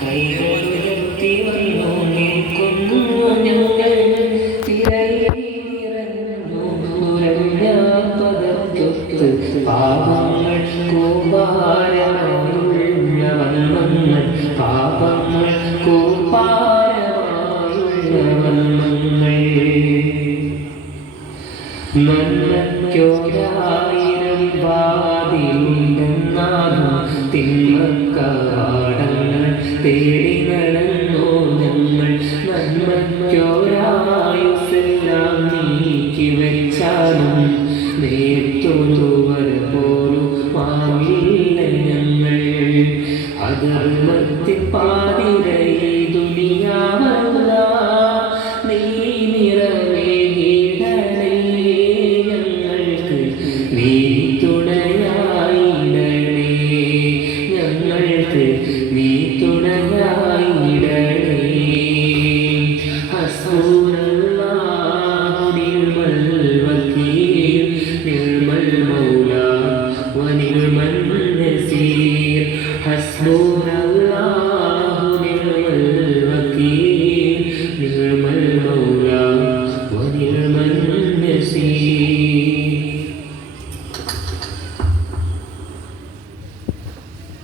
കൈകളുയർത്തി വന്നു നിൽക്കുന്നു ഞങ്ങൾ തിരയിലിറങ്ങുന്നു പദത്തൊത്ത് പാപങ്ങൾ കൂമ്പാരമായുള്ള വന്മങ്ങൾ പാപങ്ങൾ കൂമ്പാരമായുള്ള വന്മങ്ങൾ നന്മയ്ക്കൊരായിരം വാതിലുണ്ടെന്നാലും തിന്മക്കവാടങ്ങൾ തേടി നടന്നു ഞങ്ങൾ നന്മയ്ക്കൊരായുസെല്ലാം നീക്കി വെച്ചാലും നേർത്തൊരുവർ പോലും മാറിയില്ല ഞങ്ങൾ അധർമ്മത്തിൻ പാതിരയെ ദുനിയാവല്ല നീ നിറവേകിടണേ ഞങ്ങൾക്ക് നീ തുണയായിടണേ ഞങ്ങൾക്ക് നീ തുണയായിടണേ ഹസ്ബുനല്ലാഹു നിഅ്മൽ വകീൽ നിഅ്മൽ മൗലാ വനിഅ്മൻ നസീർ ഹസ്ബുനല്ലാഹു